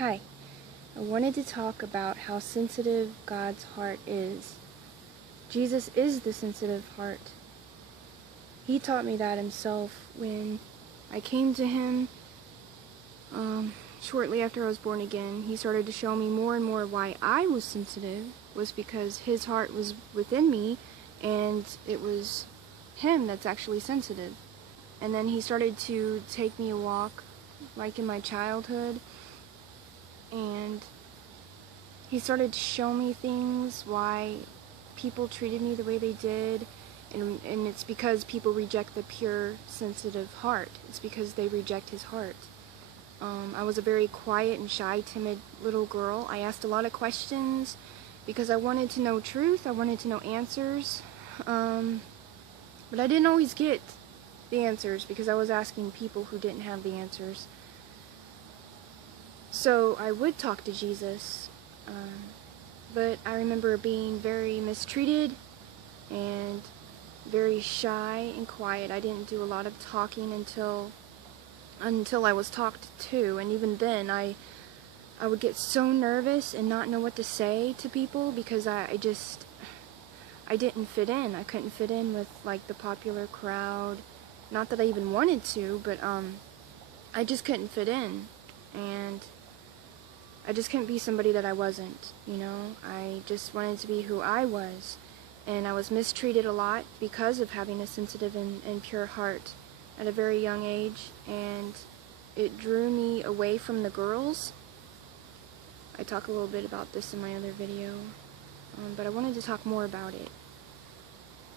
Hi, I wanted to talk about how sensitive God's heart is. Jesus is the sensitive heart. He taught me that himself when I came to him shortly after I was born again. He started to show me more and more why I was sensitive was because his heart was within me, and it was him that's actually sensitive. And then he started to take me a walk like in my childhood, and he started to show me things, why people treated me the way they did, and it's because people reject the pure, sensitive heart. It's because they reject his heart. I was a very quiet and shy, timid little girl. I asked a lot of questions because I wanted to know truth, I wanted to know answers, but I didn't always get the answers because I was asking people who didn't have the answers. So I would talk to Jesus, but I remember being very mistreated and very shy and quiet. I didn't do a lot of talking until I was talked to, and even then I would get so nervous and not know what to say to people because I didn't fit in. I couldn't fit in with like the popular crowd. Not that I even wanted to, but I just couldn't fit in, and I just couldn't be somebody that I wasn't, you know? I just wanted to be who I was, and I was mistreated a lot because of having a sensitive and pure heart at a very young age, and it drew me away from the girls. I talk a little bit about this in my other video, but I wanted to talk more about it.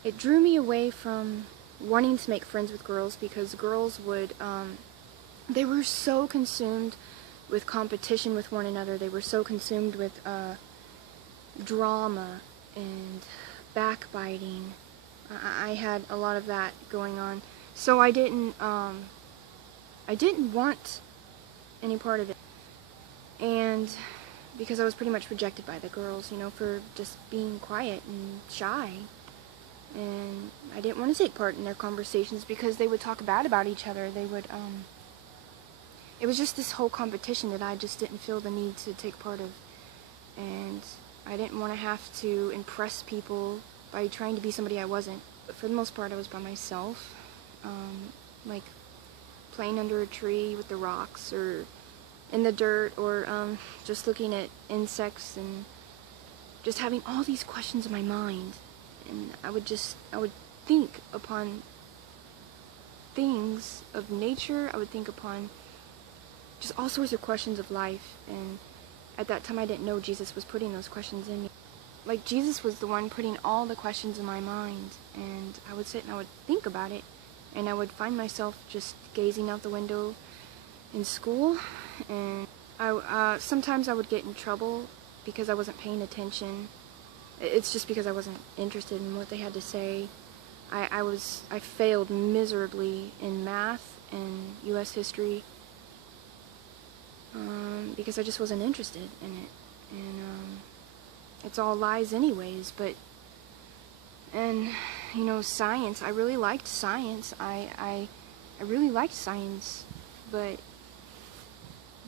It drew me away from wanting to make friends with girls because girls would, they were so consumed with competition with one another. They were so consumed with drama and backbiting. I had a lot of that going on, so I didn't want any part of it. And because I was pretty much rejected by the girls, you know, for just being quiet and shy. And I didn't want to take part in their conversations because they would talk bad about each other. They would, it was just this whole competition that I just didn't feel the need to take part of. And I didn't want to have to impress people by trying to be somebody I wasn't. But for the most part, I was by myself, like playing under a tree with the rocks or in the dirt, or just looking at insects and just having all these questions in my mind. And I would think upon things of nature. I would think upon just all sorts of questions of life, and at that time I didn't know Jesus was putting those questions in me. Like, Jesus was the one putting all the questions in my mind, and I would sit and I would think about it, and I would find myself just gazing out the window in school, and sometimes I would get in trouble because I wasn't paying attention. It's just because I wasn't interested in what they had to say. I failed miserably in math and U.S. history because I just wasn't interested in it. And it's all lies anyways, and you know, science, I really liked science. I really liked science, but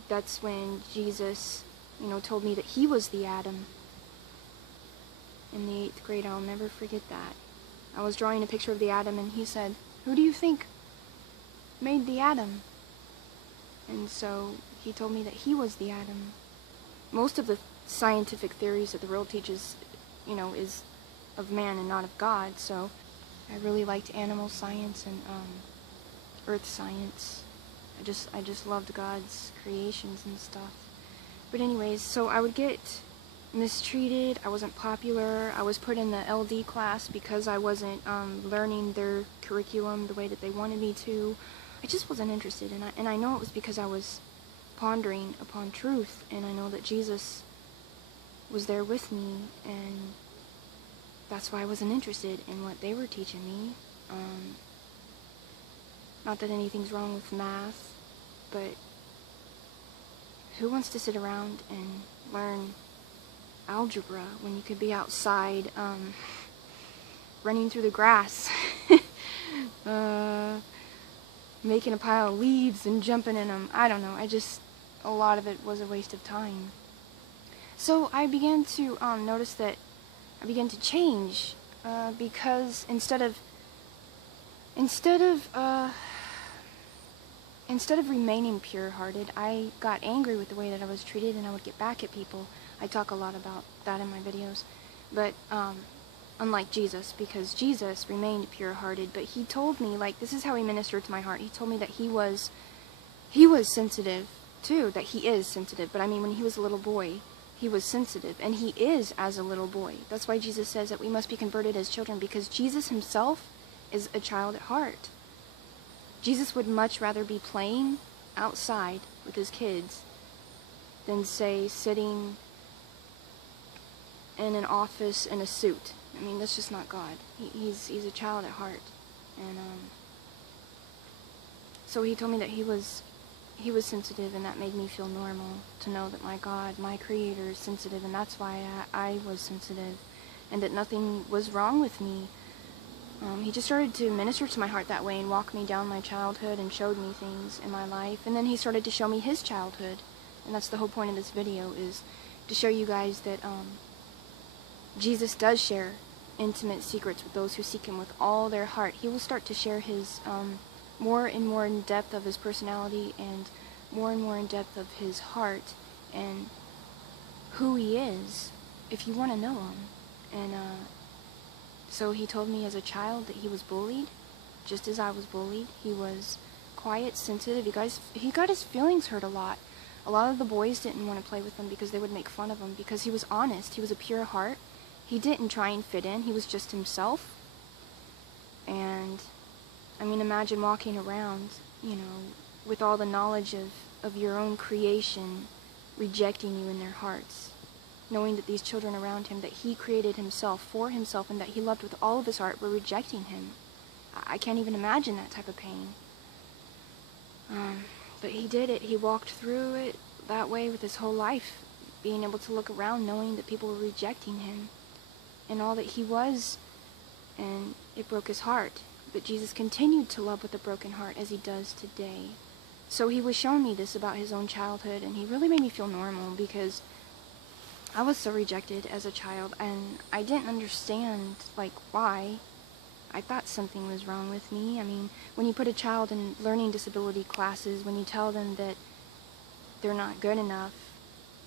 that's when Jesus, you know, told me that he was the atom. In the 8th grade, I'll never forget that. I was drawing a picture of the atom, and he said, "Who do you think made the atom?" And so he told me that he was the atom. Most of the scientific theories that the world teaches, you know, is of man and not of God. So I really liked animal science and earth science. I just loved God's creations and stuff. But anyways, so I would get mistreated. I wasn't popular. I was put in the LD class because I wasn't learning their curriculum the way that they wanted me to. I just wasn't interested, and I know it was because I was pondering upon truth, and I know that Jesus was there with me, and that's why I wasn't interested in what they were teaching me. Not that anything's wrong with math, but who wants to sit around and learn algebra when you could be outside running through the grass making a pile of leaves and jumping in them? I don't know, a lot of it was a waste of time. So I began to notice that I began to change because instead of remaining pure-hearted, I got angry with the way that I was treated, and I would get back at people. I talk a lot about that in my videos, but unlike Jesus, because Jesus remained pure-hearted, but he told me, like, this is how he ministered to my heart. He told me that he was sensitive too, that he is sensitive, but I mean, when he was a little boy, he was sensitive, and he is as a little boy. That's why Jesus says that we must be converted as children, because Jesus himself is a child at heart. Jesus would much rather be playing outside with his kids than, say, sitting in an office in a suit. I mean, that's just not God. He's a child at heart. And so he told me that he was sensitive, and that made me feel normal to know that my God, my Creator, is sensitive, and that's why I was sensitive, and that nothing was wrong with me. He just started to minister to my heart that way and walk me down my childhood and showed me things in my life, and then he started to show me his childhood, and that's the whole point of this video, is to show you guys that Jesus does share intimate secrets with those who seek him with all their heart. He will start to share his more and more in depth of his personality, and more in depth of his heart, and who he is, if you want to know him. And so he told me as a child that he was bullied, just as I was bullied. He was quiet, sensitive. He got his feelings hurt a lot. A lot of the boys didn't want to play with him because they would make fun of him, because he was honest. He was a pure heart. He didn't try and fit in. He was just himself. And I mean, imagine walking around, you know, with all the knowledge of your own creation rejecting you in their hearts, knowing that these children around him that he created himself for himself and that he loved with all of his heart were rejecting him. I can't even imagine that type of pain. But he did it. He walked through it that way with his whole life, being able to look around knowing that people were rejecting him and all that he was, and it broke his heart. But Jesus continued to love with a broken heart as he does today. So he was showing me this about his own childhood, and he really made me feel normal, because I was so rejected as a child, and I didn't understand, like, why. I thought something was wrong with me. I mean, when you put a child in learning disability classes, when you tell them that they're not good enough,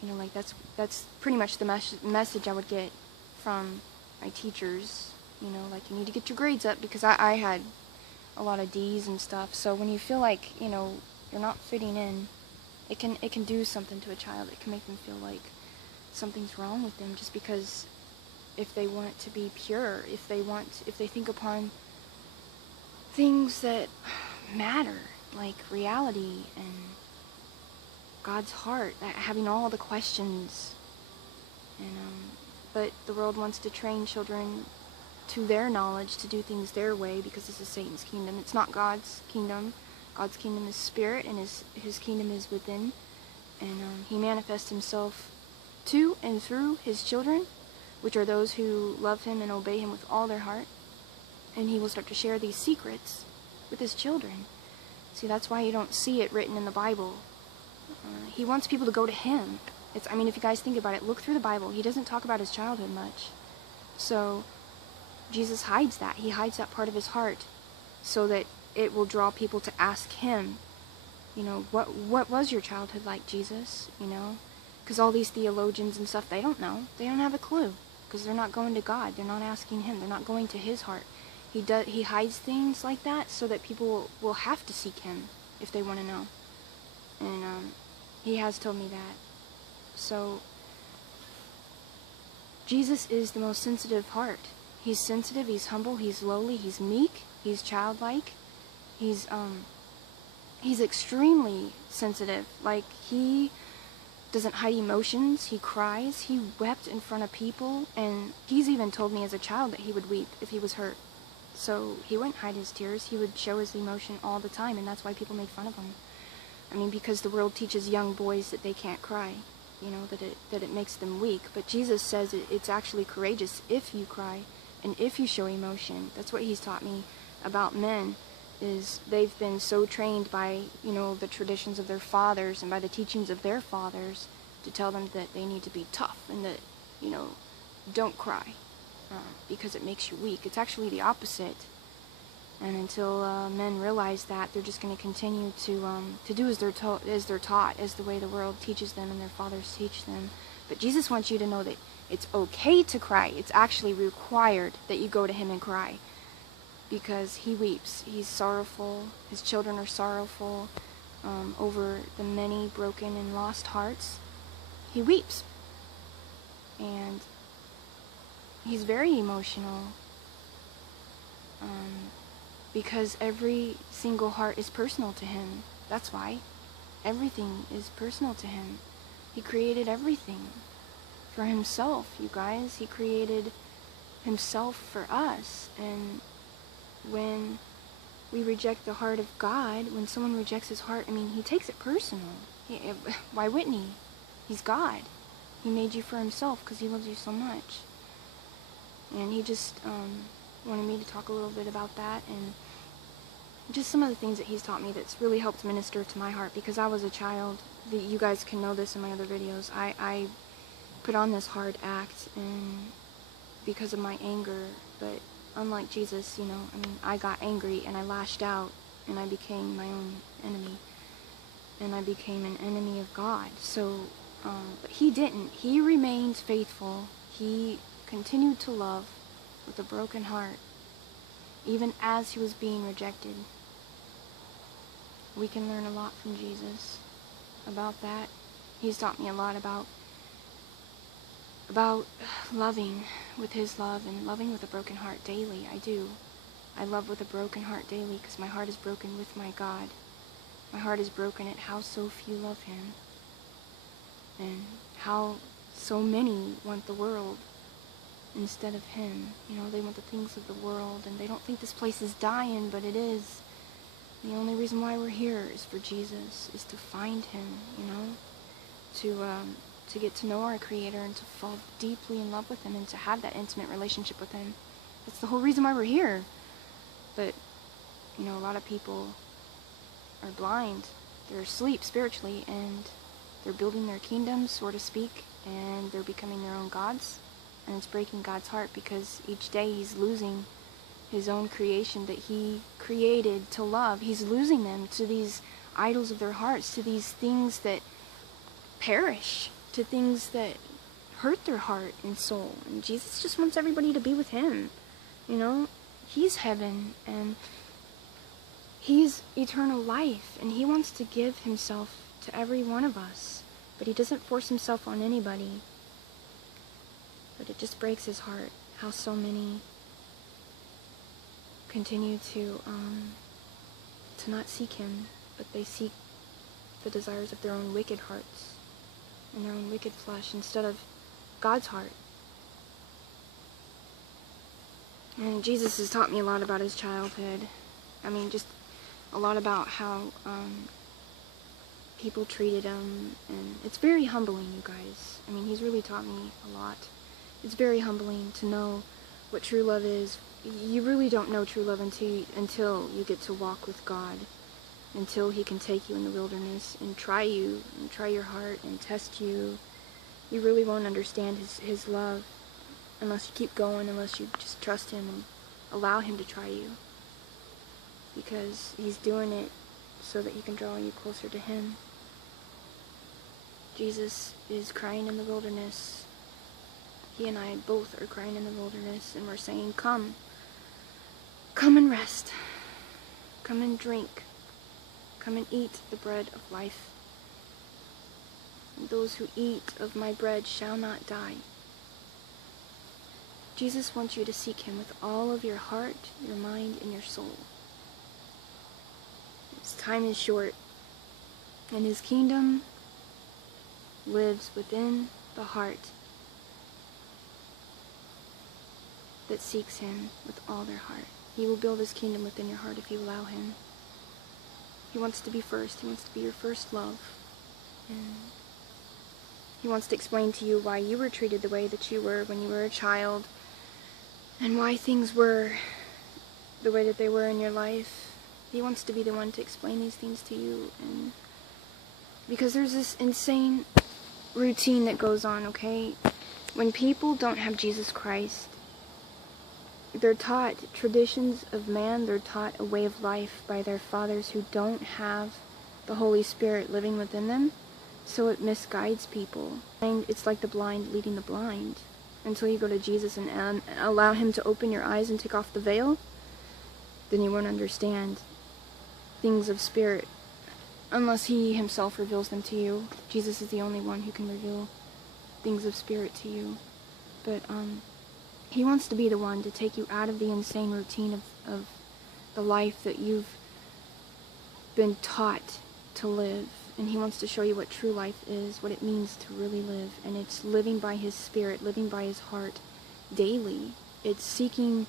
you know, like, that's pretty much the message I would get from my teachers. You know, like, you need to get your grades up, because I had a lot of D's and stuff. So when you feel like, you know, you're not fitting in, it can do something to a child. It can make them feel like something's wrong with them, just because if they want to be pure, if they think upon things that matter, like reality and God's heart, having all the questions, and but the world wants to train children to their knowledge, to do things their way, because this is Satan's kingdom. It's not God's kingdom. God's kingdom is spirit, and his kingdom is within, and he manifests himself to and through his children, which are those who love him and obey him with all their heart, and he will start to share these secrets with his children. See, that's why you don't see it written in the Bible. He wants people to go to him. I mean, if you guys think about it, look through the Bible. He doesn't talk about his childhood much. So Jesus hides that. He hides that part of his heart so that it will draw people to ask him, you know, what was your childhood like, Jesus? You know, because all these theologians and stuff, they don't know. They don't have a clue, because they're not going to God. They're not asking him. They're not going to his heart. He hides things like that so that people will have to seek him if they want to know. And he has told me that. So Jesus is the most sensitive heart. He's sensitive, he's humble, he's lowly, he's meek, he's childlike. He's extremely sensitive. Like, he doesn't hide emotions. He cries. He wept in front of people, and he's even told me as a child that he would weep if he was hurt. So he wouldn't hide his tears. He would show his emotion all the time, and that's why people made fun of him. I mean, because the world teaches young boys that they can't cry, you know, that it makes them weak. But Jesus says it's actually courageous if you cry and if you show emotion. That's what he's taught me about men, is they've been so trained by, the traditions of their fathers and by the teachings of their fathers to tell them that they need to be tough and that, don't cry because it makes you weak. It's actually the opposite. And until men realize that, they're just going to continue to do as they're taught, as the way the world teaches them and their fathers teach them. But Jesus wants you to know that it's okay to cry. It's actually required that you go to him and cry, because he weeps. He's sorrowful. His children are sorrowful over the many broken and lost hearts. He weeps. And he's very emotional because every single heart is personal to him. That's why. Everything is personal to him. He created everything for himself, you guys. He created himself for us. And when we reject the heart of God, when someone rejects his heart, he takes it personal. Why wouldn't he? He's God. He made you for himself because he loves you so much. And he just wanted me to talk a little bit about that and just some of the things that he's taught me that's really helped minister to my heart, because I was a child. You guys can know this in my other videos. I put on this hard act and because of my anger, but unlike Jesus, I got angry and I lashed out and I became my own enemy. And I became an enemy of God. So, but he didn't. He remained faithful. He continued to love with a broken heart, even as he was being rejected. We can learn a lot from Jesus about that. He's taught me a lot about loving with his love and loving with a broken heart daily. I do. I love with a broken heart daily because my heart is broken with my God. My heart is broken at how so few love him and how so many want the world instead of him. They want the things of the world and they don't think this place is dying, but it is. The only reason why we're here is for Jesus, is to find him, to get to know our Creator and to fall deeply in love with him and to have that intimate relationship with him. That's the whole reason why we're here. But, a lot of people are blind. They're asleep spiritually and they're building their kingdoms, so to speak, and they're becoming their own gods. And it's breaking God's heart because each day he's losing his own creation that he created to love. He's losing them to these idols of their hearts, to these things that perish, to things that hurt their heart and soul. And Jesus just wants everybody to be with him. He's heaven and he's eternal life, and he wants to give himself to every one of us, but he doesn't force himself on anybody. But it just breaks his heart how so many continue to not seek him, but they seek the desires of their own wicked hearts and their own wicked flesh instead of God's heart. And Jesus has taught me a lot about his childhood. Just a lot about how people treated him, and it's very humbling, you guys. He's really taught me a lot. It's very humbling to know what true love is. You really don't know true love until you get to walk with God, until he can take you in the wilderness and try you, and try your heart and test you. You really won't understand his love unless you keep going, unless you just trust him and allow him to try you. Because he's doing it so that he can draw you closer to him. Jesus is crying in the wilderness. He and I both are crying in the wilderness, and we're saying, come and rest. Come and drink. Come and eat the bread of life. And those who eat of my bread shall not die. Jesus wants you to seek him with all of your heart, your mind, and your soul. His time is short, and his kingdom lives within the heart that seeks him with all their heart. He will build his kingdom within your heart if you allow him. He wants to be first. He wants to be your first love. And he wants to explain to you why you were treated the way that you were when you were a child, and why things were the way that they were in your life. He wants to be the one to explain these things to you, and because there's this insane routine that goes on, okay? When people don't have Jesus Christ, they're taught traditions of man, they're taught a way of life by their fathers who don't have the Holy Spirit living within them, so it misguides people. And it's like the blind leading the blind. Until you go to Jesus and allow him to open your eyes and take off the veil, then you won't understand things of spirit unless he himself reveals them to you. Jesus is the only one who can reveal things of spirit to you. But he wants to be the one to take you out of the insane routine of the life that you've been taught to live. And he wants to show you what true life is, what it means to really live. And it's living by his Spirit, living by his heart daily. It's seeking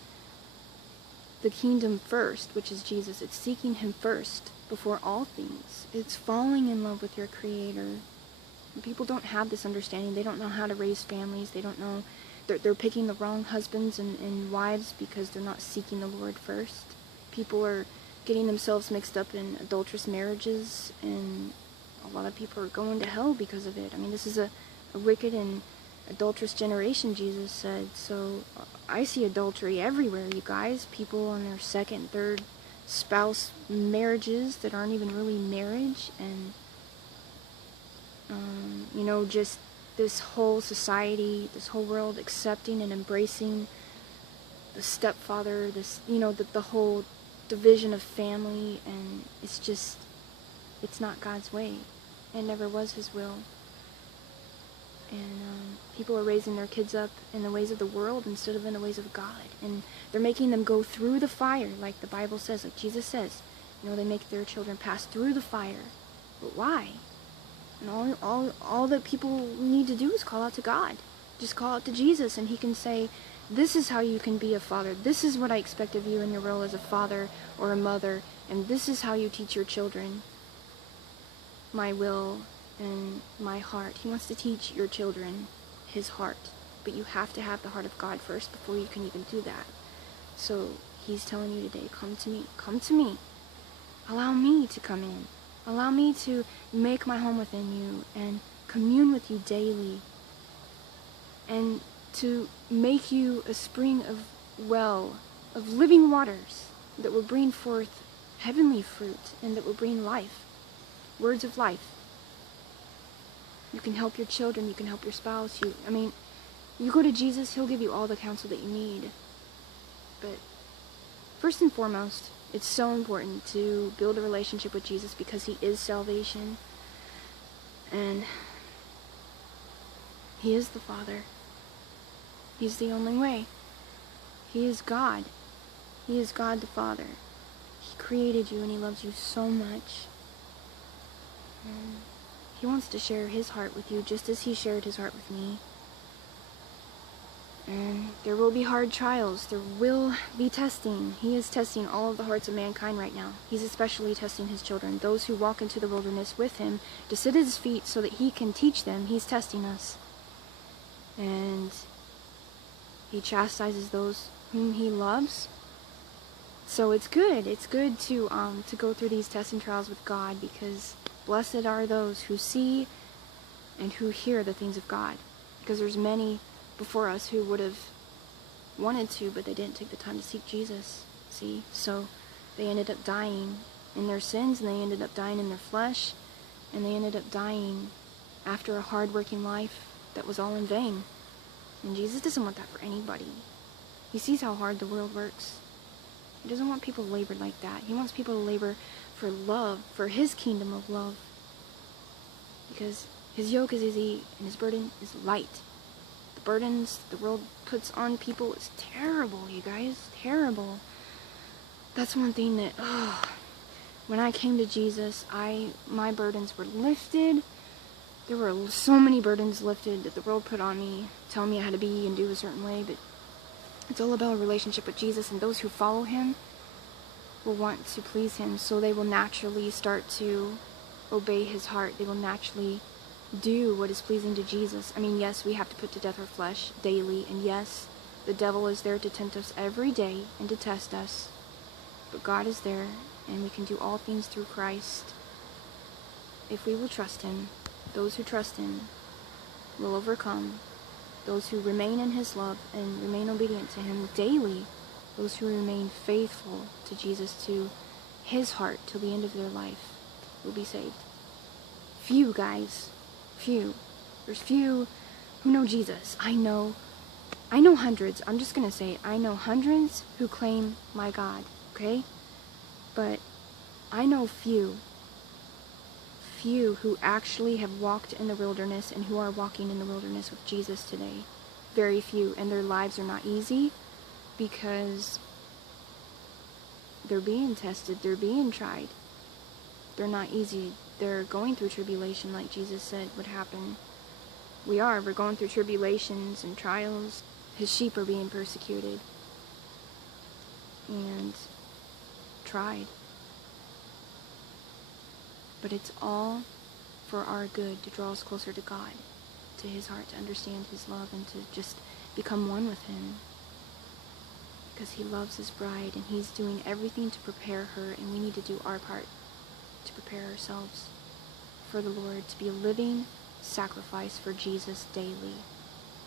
the kingdom first, which is Jesus. It's seeking him first before all things. It's falling in love with your Creator. And people don't have this understanding. They don't know how to raise families. They don't know. They're picking the wrong husbands and wives because they're not seeking the Lord first. People are getting themselves mixed up in adulterous marriages, and a lot of people are going to hell because of it. I mean, this is a wicked and adulterous generation, Jesus said. So I see adultery everywhere, you guys. People on their second, third spouse marriages that aren't even really marriage. And, you know, just this whole society, this whole world accepting and embracing the stepfather, this, you know, the whole division of family. And it's just, it's not God's way. It never was his will. And people are raising their kids up in the ways of the world instead of in the ways of God. And they're making them go through the fire, like the Bible says, like Jesus says. You know, they make their children pass through the fire. But why? And all that people need to do is call out to God. Just call out to Jesus, and he can say, this is how you can be a father. This is what I expect of you in your role as a father or a mother. And this is how you teach your children my will and my heart. He wants to teach your children his heart. But you have to have the heart of God first before you can even do that. So he's telling you today, come to me. Come to me. Allow me to come in. Allow me to make my home within you and commune with you daily. And to make you a spring of of living waters that will bring forth heavenly fruit and that will bring life. Words of life. You can help your children, you can help your spouse. You go to Jesus, he'll give you all the counsel that you need. But first and foremost, it's so important to build a relationship with Jesus because he is salvation. And he is the Father. He's the only way. He is God. He is God the Father. He created you and he loves you so much. And he wants to share his heart with you just as he shared his heart with me. And there will be hard trials. There will be testing. He is testing all of the hearts of mankind right now. He's especially testing his children, those who walk into the wilderness with him to sit at his feet so that he can teach them. He's testing us. And he chastises those whom he loves. So it's good. It's good to go through these tests and trials with God, because blessed are those who see and who hear the things of God. Because there's many before us who would have wanted to, but they didn't take the time to seek Jesus. See? So they ended up dying in their sins, and they ended up dying in their flesh, and they ended up dying after a hard-working life that was all in vain. And Jesus doesn't want that for anybody. He sees how hard the world works. He doesn't want people to labor like that. He wants people to labor for love, for his kingdom of love. Because his yoke is easy and his burden is light. The burdens the world puts on people is terrible, you guys. Terrible. That's one thing that, when I came to Jesus, my burdens were lifted. There were so many burdens lifted that the world put on me, telling me I had to be and do a certain way, but it's all about a relationship with Jesus, and those who follow him will want to please him, so they will naturally start to obey his heart. They will naturally do what is pleasing to Jesus. Yes, we have to put to death our flesh daily, and yes, the devil is there to tempt us every day and to test us, but God is there, and we can do all things through Christ if we will trust him. Those who trust him will overcome. Those who remain in his love and remain obedient to him daily, those who remain faithful to Jesus, to his heart till the end of their life, will be saved. Few, guys. Few. There's few who know Jesus. I know hundreds. I'm just gonna say, I know hundreds who claim my God, okay? But I know few who actually have walked in the wilderness and who are walking in the wilderness with Jesus today. Very few, and their lives are not easy because they're being tested, they're being tried. They're not easy. They're going through tribulation like Jesus said would happen. We're going through tribulations and trials. His sheep are being persecuted and tried. But it's all for our good, to draw us closer to God, to his heart, to understand his love, and to just become one with him. Because he loves his bride, and he's doing everything to prepare her, and we need to do our part to prepare ourselves for the Lord, to be a living sacrifice for Jesus daily,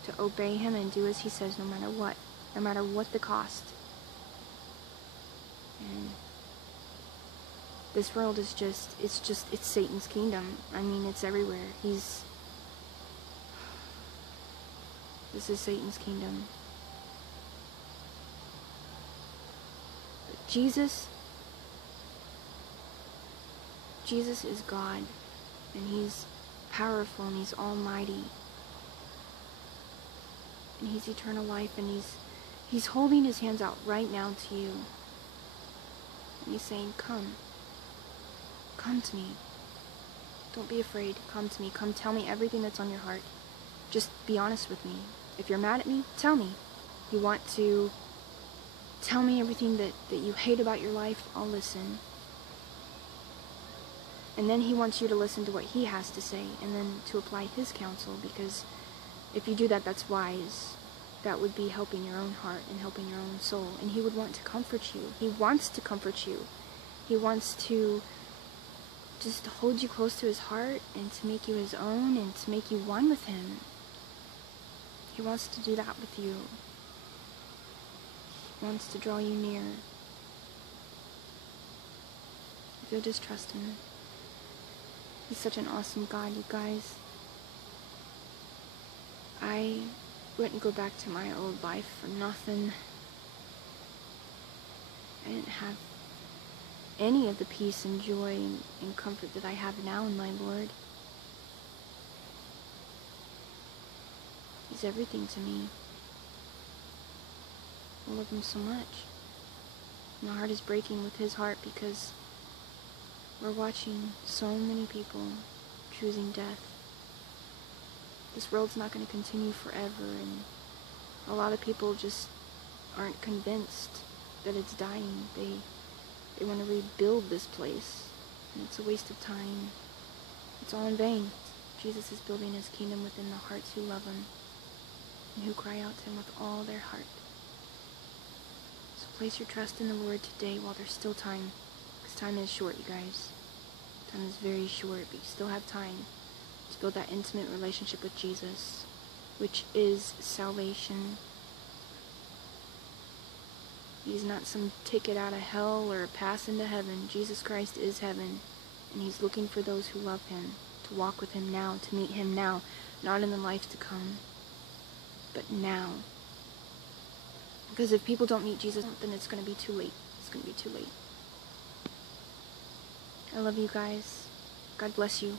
to obey him and do as he says no matter what the cost. And this world is it's Satan's kingdom. I mean, it's everywhere. This is Satan's kingdom. But Jesus is God, and he's powerful, and he's almighty, and he's eternal life, and he's holding his hands out right now to you, and he's saying, come to me. Don't be afraid. Come to me. Come tell me everything that's on your heart. Just be honest with me. If you're mad at me, tell me. You want to tell me everything that you hate about your life, I'll listen. And then he wants you to listen to what he has to say, and then to apply his counsel, because if you do that, that's wise. That would be helping your own heart and helping your own soul. And he would want to comfort you. He wants to comfort you. He wants to just hold you close to his heart, and to make you his own, and to make you one with him. He wants to do that with you. He wants to draw you near. If you'll just trust him. He's such an awesome God, you guys. I wouldn't go back to my old life for nothing. I didn't have any of the peace and joy and comfort that I have now in my Lord. He's everything to me. I love him so much. My heart is breaking with his heart, because we're watching so many people choosing death. This world's not going to continue forever, and a lot of people just aren't convinced that it's dying. They want to rebuild this place, and it's a waste of time. It's all in vain. Jesus is building his kingdom within the hearts who love him and who cry out to him with all their heart. So place your trust in the Lord today while there's still time, because time is short, you guys. Time is very short, but you still have time to build that intimate relationship with Jesus, which is salvation. He's not some ticket out of hell or a pass into heaven. Jesus Christ is heaven, and he's looking for those who love him, to walk with him now, to meet him now, not in the life to come, but now. Because if people don't meet Jesus, then it's going to be too late. It's going to be too late. I love you guys. God bless you.